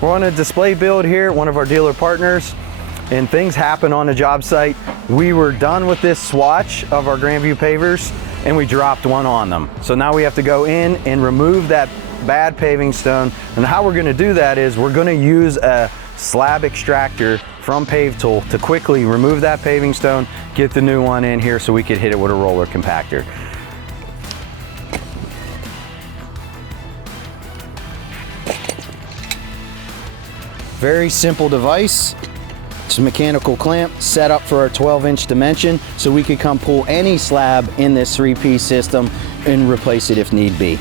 We're on a display build here at one of our dealer partners, and things happen on the job site. We were done with this swatch of our Grandview pavers and we dropped one on them. So now we have to go in and remove that bad paving stone. And how we're gonna do that is we're gonna use a slab extractor from Pave Tool to quickly remove that paving stone, get the new one in here so we could hit it with a roller compactor. Very simple device. It's a mechanical clamp set up for a 12-inch dimension so we could come pull any slab in this 3-piece system and replace it if need be.